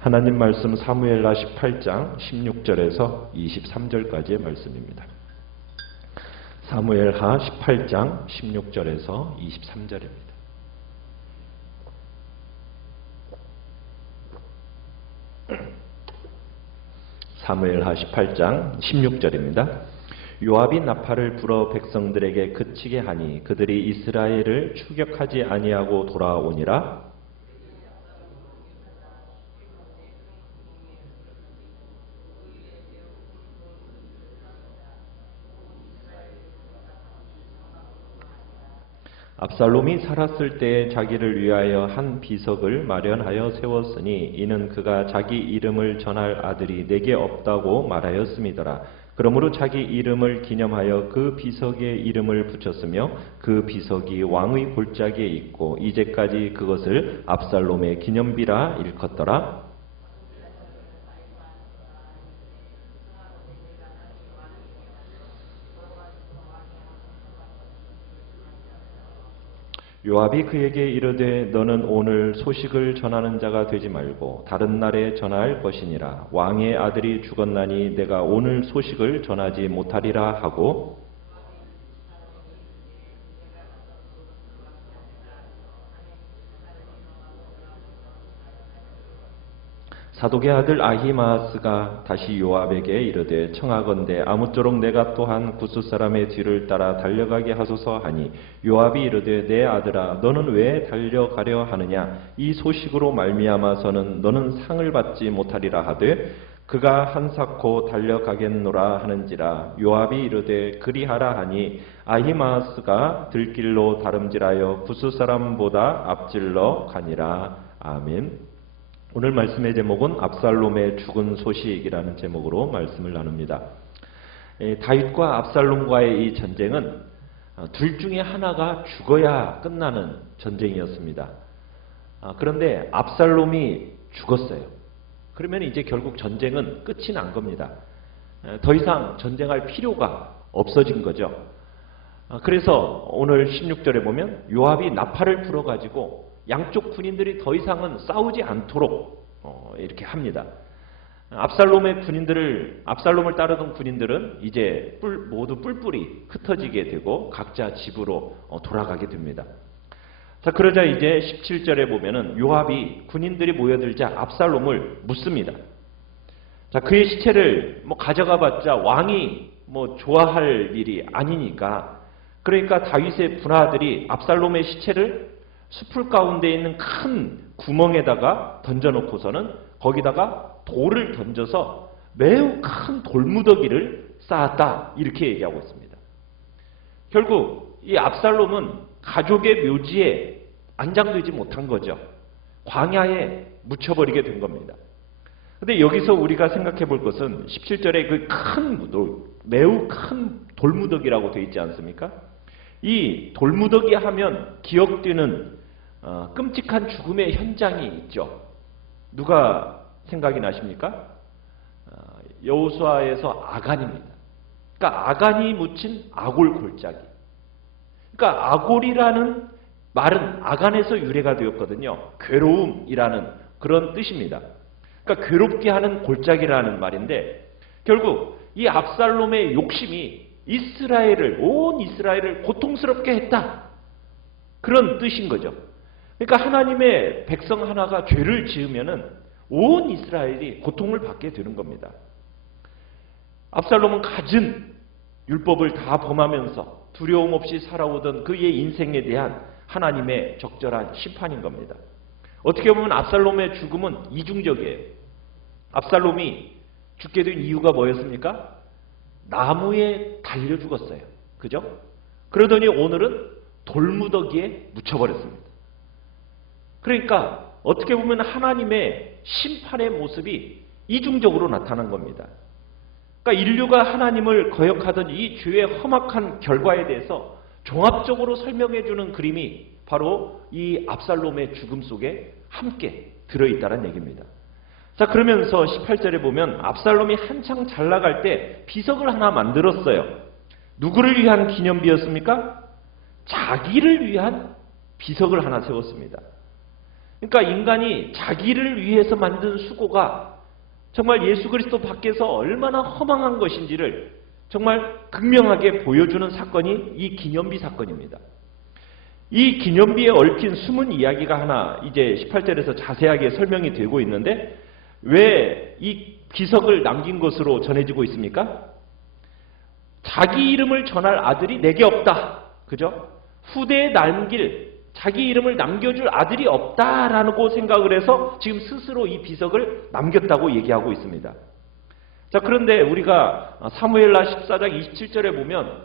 하나님 말씀 사무엘하 18장 16절에서 23절까지의 말씀입니다. 사무엘하 18장 16절에서 23절입니다. 사무엘하 18장 16절입니다. 요압이 나팔을 불어 백성들에게 그치게 하니 그들이 이스라엘을 추격하지 아니하고 돌아오니라. 압살롬이 살았을 때에 자기를 위하여 한 비석을 마련하여 세웠으니 이는 그가 자기 이름을 전할 아들이 내게 없다고 말하였음이더라. 그러므로 자기 이름을 기념하여 그 비석에 이름을 붙였으며 그 비석이 왕의 골짜기에 있고 이제까지 그것을 압살롬의 기념비라 일컫더라. 요압이 그에게 이르되 너는 오늘 소식을 전하는 자가 되지 말고 다른 날에 전할 것이니라. 왕의 아들이 죽었나니 내가 오늘 소식을 전하지 못하리라 하고 사독의 아들 아히마아스가 다시 요압에게 이르되 청하건대 아무쪼록 내가 또한 구스 사람의 뒤를 따라 달려가게 하소서 하니 요압이 이르되 내 아들아 너는 왜 달려가려 하느냐 이 소식으로 말미암아서는 너는 상을 받지 못하리라 하되 그가 한사코 달려가겠노라 하는지라. 요압이 이르되 그리하라 하니 아히마아스가 들길로 다름질하여 구스 사람보다 앞질러 가니라. 아멘. 오늘 말씀의 제목은 압살롬의 죽은 소식이라는 제목으로 말씀을 나눕니다. 다윗과 압살롬과의 이 전쟁은 둘 중에 하나가 죽어야 끝나는 전쟁이었습니다. 그런데 압살롬이 죽었어요. 그러면 이제 결국 전쟁은 끝이 난 겁니다. 더 이상 전쟁할 필요가 없어진 거죠. 그래서 오늘 16절에 보면 요압이 나팔을 불어가지고 양쪽 군인들이 더 이상은 싸우지 않도록 이렇게 합니다. 압살롬을 따르던 군인들은 이제 모두 뿔뿔이 흩어지게 되고 각자 집으로 돌아가게 됩니다. 자, 그러자 이제 17절에 보면은 요압이 군인들이 모여들자 압살롬을 묻습니다. 자, 그의 시체를 가져가 봤자 왕이 좋아할 일이 아니니까 그러니까 다윗의 분하들이 압살롬의 시체를 숲풀 가운데 있는 큰 구멍에다가 던져놓고서는 거기다가 돌을 던져서 매우 큰 돌무더기를 쌓았다 이렇게 얘기하고 있습니다. 결국 이 압살롬은 가족의 묘지에 안장되지 못한 거죠. 광야에 묻혀버리게 된 겁니다. 근데 여기서 우리가 생각해 볼 것은 17절에 그 매우 큰 돌무더기라고 되어 있지 않습니까? 이 돌무더기 하면 기억되는 끔찍한 죽음의 현장이 있죠. 누가 생각이 나십니까? 여호수아에서 아간입니다. 그러니까 아간이 묻힌 아골 골짜기. 그러니까 아골이라는 말은 아간에서 유래가 되었거든요. 괴로움이라는 그런 뜻입니다. 그러니까 괴롭게 하는 골짜기라는 말인데 결국 이 압살롬의 욕심이 온 이스라엘을 고통스럽게 했다. 그런 뜻인 거죠. 그러니까 하나님의 백성 하나가 죄를 지으면은 온 이스라엘이 고통을 받게 되는 겁니다. 압살롬은 갖은 율법을 다 범하면서 두려움 없이 살아오던 그의 인생에 대한 하나님의 적절한 심판인 겁니다. 어떻게 보면 압살롬의 죽음은 이중적이에요. 압살롬이 죽게 된 이유가 뭐였습니까? 나무에 달려 죽었어요. 그죠? 그러더니 오늘은 돌무더기에 묻혀버렸습니다. 그러니까 어떻게 보면 하나님의 심판의 모습이 이중적으로 나타난 겁니다. 그러니까 인류가 하나님을 거역하던 이 죄의 험악한 결과에 대해서 종합적으로 설명해주는 그림이 바로 이 압살롬의 죽음 속에 함께 들어있다는 얘기입니다. 자, 그러면서 18절에 보면 압살롬이 한창 잘 나갈 때 비석을 하나 만들었어요. 누구를 위한 기념비였습니까? 자기를 위한 비석을 하나 세웠습니다. 그러니까 인간이 자기를 위해서 만든 수고가 정말 예수 그리스도 밖에서 얼마나 허망한 것인지를 정말 극명하게 보여주는 사건이 이 기념비 사건입니다. 이 기념비에 얽힌 숨은 이야기가 하나 이제 18절에서 자세하게 설명이 되고 있는데 왜 이 비석을 남긴 것으로 전해지고 있습니까? 자기 이름을 전할 아들이 내게 없다. 그죠? 후대에 남길 자기 이름을 남겨줄 아들이 없다라고 생각을 해서 지금 스스로 이 비석을 남겼다고 얘기하고 있습니다. 자, 그런데 우리가 사무엘하 14장 27절에 보면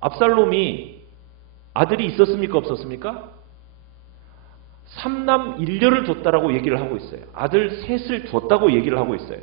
압살롬이 아들이 있었습니까? 없었습니까? 3남 1녀를 뒀다라고 얘기를 하고 있어요. 아들 셋을 뒀다고 얘기를 하고 있어요.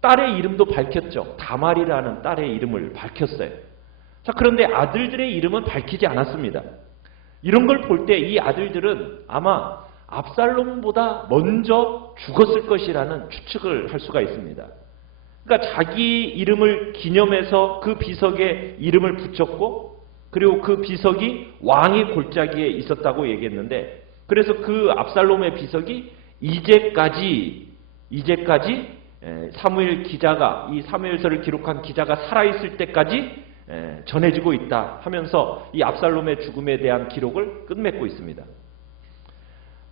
딸의 이름도 밝혔죠. 다말이라는 딸의 이름을 밝혔어요. 자, 그런데 아들들의 이름은 밝히지 않았습니다. 이런 걸 볼 때 이 아들들은 아마 압살롬보다 먼저 죽었을 것이라는 추측을 할 수가 있습니다. 그러니까 자기 이름을 기념해서 그 비석에 이름을 붙였고 그리고 그 비석이 왕의 골짜기에 있었다고 얘기했는데 그래서 그 압살롬의 비석이 이제까지 사무엘 기자가 이 사무엘서를 기록한 기자가 살아있을 때까지 전해지고 있다 하면서 이 압살롬의 죽음에 대한 기록을 끝맺고 있습니다.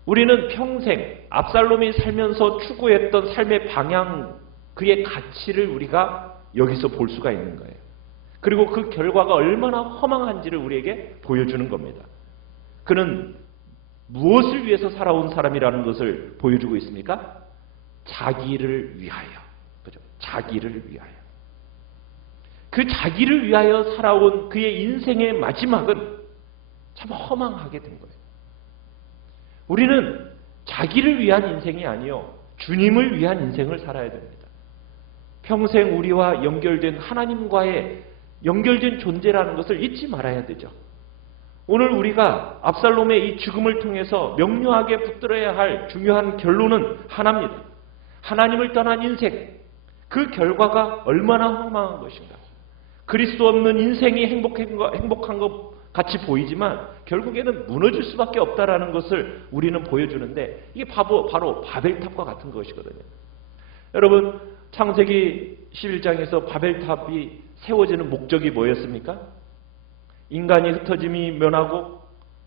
우리는 평생 압살롬이 살면서 추구했던 삶의 방향, 그의 가치를 우리가 여기서 볼 수가 있는 거예요. 그리고 그 결과가 얼마나 허망한지를 우리에게 보여주는 겁니다. 그는 무엇을 위해서 살아온 사람이라는 것을 보여주고 있습니까? 자기를 위하여. 그죠? 자기를 위하여. 그 자기를 위하여 살아온 그의 인생의 마지막은 참 허망하게 된 거예요. 우리는 자기를 위한 인생이 아니요 주님을 위한 인생을 살아야 됩니다. 평생 우리와 연결된 하나님과의 연결된 존재라는 것을 잊지 말아야 되죠. 오늘 우리가 압살롬의 이 죽음을 통해서 명료하게 붙들어야 할 중요한 결론은 하나입니다. 하나님을 떠난 인생, 그 결과가 얼마나 허망한 것인가. 그리스도 없는 인생이 행복한 것 같이 보이지만 결국에는 무너질 수밖에 없다라는 것을 우리는 보여주는데 이게 바로 바벨탑과 같은 것이거든요. 여러분, 창세기 11장에서 바벨탑이 세워지는 목적이 뭐였습니까? 인간이 흩어짐이 면하고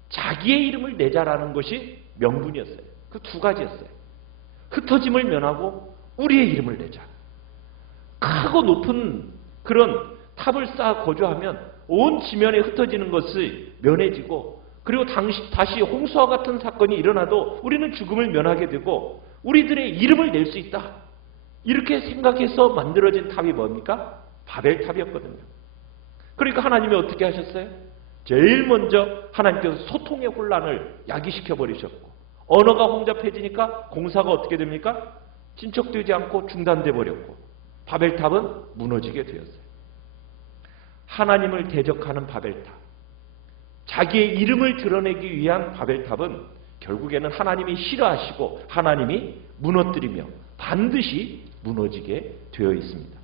자기의 이름을 내자라는 것이 명분이었어요. 그 두 가지였어요. 흩어짐을 면하고 우리의 이름을 내자. 크고 높은 그런 탑을 쌓아 거주하면 온 지면에 흩어지는 것이 면해지고 그리고 다시 홍수와 같은 사건이 일어나도 우리는 죽음을 면하게 되고 우리들의 이름을 낼 수 있다. 이렇게 생각해서 만들어진 탑이 뭡니까? 바벨탑이었거든요. 그러니까 하나님이 어떻게 하셨어요? 제일 먼저 하나님께서 소통의 혼란을 야기시켜 버리셨고 언어가 혼잡해지니까 공사가 어떻게 됩니까? 진척되지 않고 중단돼 버렸고 바벨탑은 무너지게 되었어요. 하나님을 대적하는 바벨탑, 자기의 이름을 드러내기 위한 바벨탑은 결국에는 하나님이 싫어하시고 하나님이 무너뜨리며 반드시 무너지게 되어 있습니다.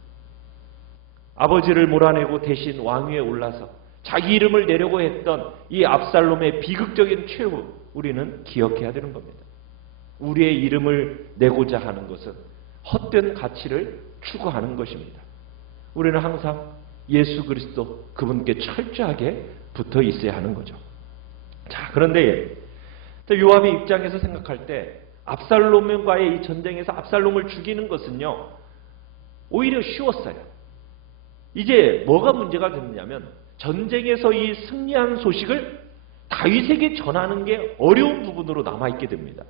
아버지를 몰아내고 대신 왕위에 올라서 자기 이름을 내려고 했던 이 압살롬의 비극적인 최후, 우리는 기억해야 되는 겁니다. 우리의 이름을 내고자 하는 것은 헛된 가치를 추구하는 것입니다. 우리는 항상 예수 그리스도 그분께 철저하게 붙어 있어야 하는 거죠. 자, 그런데 요압의 입장에서 생각할 때 압살롬과의 이 전쟁에서 압살롬을 죽이는 것은요 오히려 쉬웠어요. 이제 뭐가 문제가 됐냐면 전쟁에서 이 승리한 소식을 다윗에게 전하는 게 어려운 부분으로 남아있게 됩니다.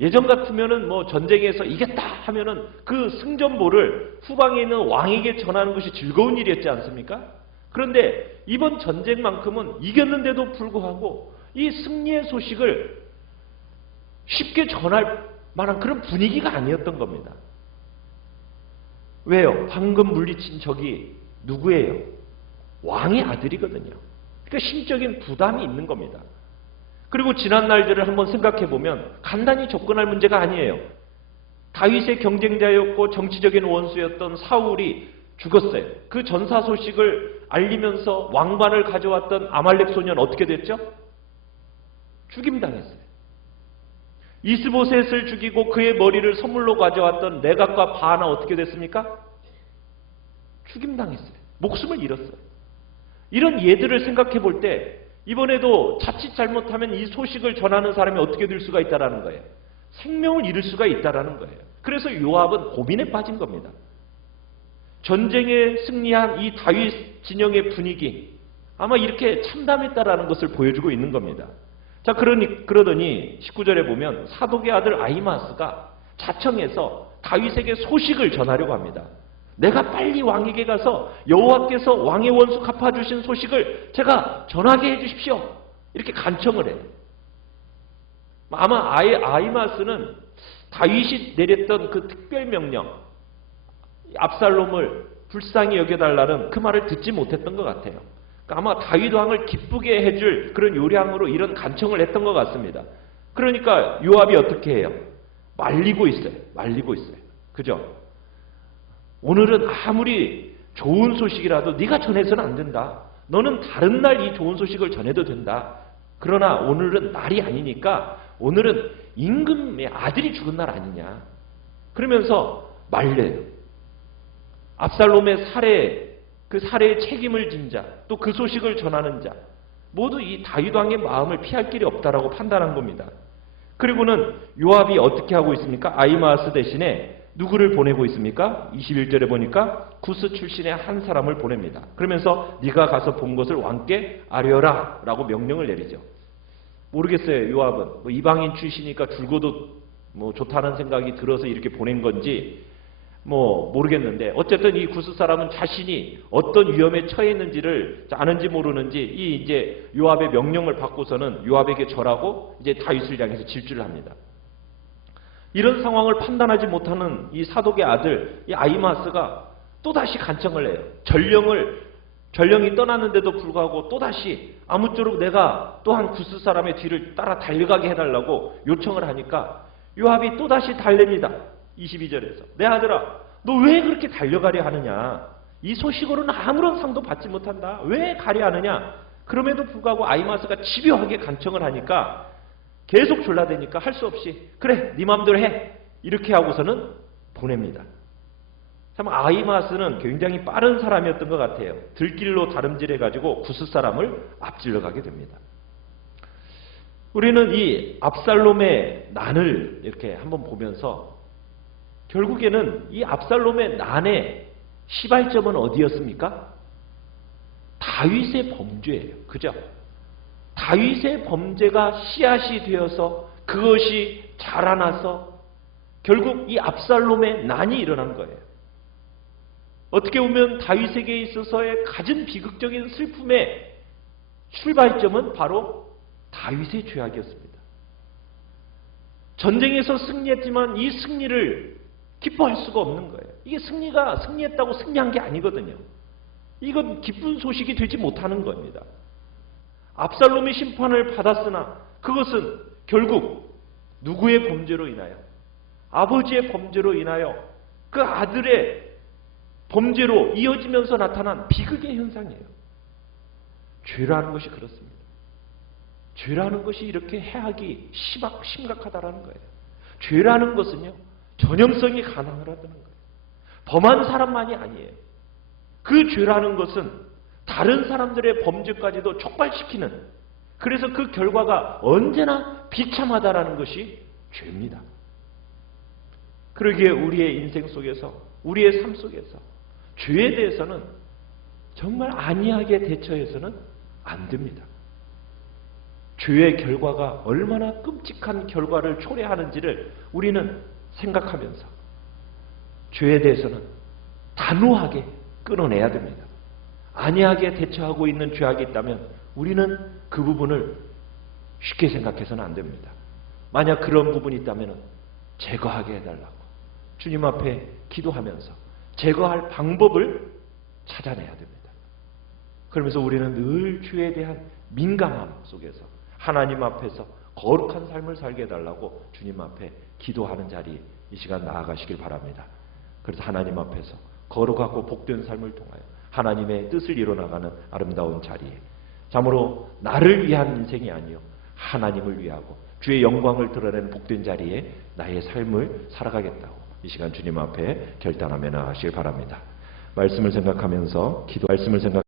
예전 같으면은 뭐 전쟁에서 이겼다 하면은 그 승전보를 후방에 있는 왕에게 전하는 것이 즐거운 일이었지 않습니까? 그런데 이번 전쟁만큼은 이겼는데도 불구하고 이 승리의 소식을 쉽게 전할 만한 그런 분위기가 아니었던 겁니다. 왜요? 방금 물리친 적이 누구예요? 왕의 아들이거든요. 그러니까 심적인 부담이 있는 겁니다. 그리고 지난 날들을 한번 생각해 보면 간단히 접근할 문제가 아니에요. 다윗의 경쟁자였고 정치적인 원수였던 사울이 죽었어요. 그 전사 소식을 알리면서 왕관을 가져왔던 아말렉 소년 어떻게 됐죠? 죽임당했어요. 이스보셋을 죽이고 그의 머리를 선물로 가져왔던 내각과 바하나 어떻게 됐습니까? 죽임당했어요. 목숨을 잃었어요. 이런 예들을 생각해 볼 때 이번에도 자칫 잘못하면 이 소식을 전하는 사람이 어떻게 될 수가 있다라는 거예요. 생명을 잃을 수가 있다라는 거예요. 그래서 요압은 고민에 빠진 겁니다. 전쟁에 승리한 이 다윗 진영의 분위기, 아마 이렇게 참담했다라는 것을 보여주고 있는 겁니다. 자, 그러더니 19절에 보면 사독의 아들 아히마스가 자청해서 다윗에게 소식을 전하려고 합니다. 내가 빨리 왕에게 가서 여호와께서 왕의 원수 갚아주신 소식을 제가 전하게 해주십시오. 이렇게 간청을 해요. 아마 아히마스는 다윗이 내렸던 그 특별 명령, 압살롬을 불쌍히 여겨달라는 그 말을 듣지 못했던 것 같아요. 아마 다윗 왕을 기쁘게 해줄 그런 요량으로 이런 간청을 했던 것 같습니다. 그러니까 요압이 어떻게 해요? 말리고 있어요. 그죠? 오늘은 아무리 좋은 소식이라도 네가 전해서는 안 된다. 너는 다른 날 이 좋은 소식을 전해도 된다. 그러나 오늘은 날이 아니니까 오늘은 임금의 아들이 죽은 날 아니냐. 그러면서 말려요. 압살롬의 그 살해의 책임을 진 자, 또 그 소식을 전하는 자, 모두 이 다윗 왕의 마음을 피할 길이 없다라고 판단한 겁니다. 그리고는 요압이 어떻게 하고 있습니까? 아히마스 대신에 누구를 보내고 있습니까? 21절에 보니까 구스 출신의 한 사람을 보냅니다. 그러면서 네가 가서 본 것을 왕께 아뢰어라 라고 명령을 내리죠. 모르겠어요. 요압은 뭐 이방인 출신이니까 줄고도 뭐 좋다는 생각이 들어서 이렇게 보낸 건지 뭐 모르겠는데 어쨌든 이 구스 사람은 자신이 어떤 위험에 처해 있는지를 아는지 모르는지 이 이제 요압의 명령을 받고서는 요압에게 절하고 이제 다윗을 향해서 질주를 합니다. 이런 상황을 판단하지 못하는 이 사독의 아들 이 아히마스가 또다시 간청을 해요. 전령이 떠났는데도 불구하고 또다시 아무쪼록 내가 또한 구스 사람의 뒤를 따라 달려가게 해달라고 요청을 하니까 요압이 또다시 달랩니다. 22절에서 내 아들아 너 왜 그렇게 달려가려 하느냐. 이 소식으로는 아무런 상도 받지 못한다. 왜 가려 하느냐. 그럼에도 불구하고 아히마스가 집요하게 간청을 하니까 계속 졸라대니까 할 수 없이 그래 네 맘대로 해 이렇게 하고서는 보냅니다. 참 아히마스는 굉장히 빠른 사람이었던 것 같아요. 들길로 다름질해가지고 구스 사람을 앞질러 가게 됩니다. 우리는 이 압살롬의 난을 이렇게 한번 보면서 결국에는 이 압살롬의 난의 시발점은 어디였습니까? 다윗의 범죄예요. 그죠? 다윗의 범죄가 씨앗이 되어서 그것이 자라나서 결국 이 압살롬의 난이 일어난 거예요. 어떻게 보면 다윗에게 있어서의 가장 비극적인 슬픔의 출발점은 바로 다윗의 죄악이었습니다. 전쟁에서 승리했지만 이 승리를 기뻐할 수가 없는 거예요. 이게 승리했다고 승리한 게 아니거든요. 이건 기쁜 소식이 되지 못하는 겁니다. 압살롬이 심판을 받았으나 그것은 결국 누구의 범죄로 인하여? 아버지의 범죄로 인하여 그 아들의 범죄로 이어지면서 나타난 비극의 현상이에요. 죄라는 것이 그렇습니다. 죄라는 것이 이렇게 해악이 심각하다라는 거예요. 죄라는 것은요, 전염성이 가능하다는 거예요. 범한 사람만이 아니에요. 그 죄라는 것은 다른 사람들의 범죄까지도 촉발시키는, 그래서 그 결과가 언제나 비참하다라는 것이 죄입니다. 그러기에 우리의 인생 속에서, 우리의 삶 속에서 죄에 대해서는 정말 안이하게 대처해서는 안 됩니다. 죄의 결과가 얼마나 끔찍한 결과를 초래하는지를 우리는 생각하면서 죄에 대해서는 단호하게 끊어내야 됩니다. 안이하게 대처하고 있는 죄악이 있다면 우리는 그 부분을 쉽게 생각해서는 안 됩니다. 만약 그런 부분이 있다면 제거하게 해달라고 주님 앞에 기도하면서 제거할 방법을 찾아내야 됩니다. 그러면서 우리는 늘 죄에 대한 민감함 속에서 하나님 앞에서 거룩한 삶을 살게 해달라고 주님 앞에 기도하는 자리 이 시간 나아가시길 바랍니다. 그래서 하나님 앞에서 거룩하고 복된 삶을 통하여 하나님의 뜻을 이뤄나가는 아름다운 자리에, 참으로 나를 위한 인생이 아니요 하나님을 위하고 주의 영광을 드러내는 복된 자리에 나의 삶을 살아가겠다고 이 시간 주님 앞에 결단하며 나가시길 바랍니다. 말씀을 생각하면서 말씀을 생각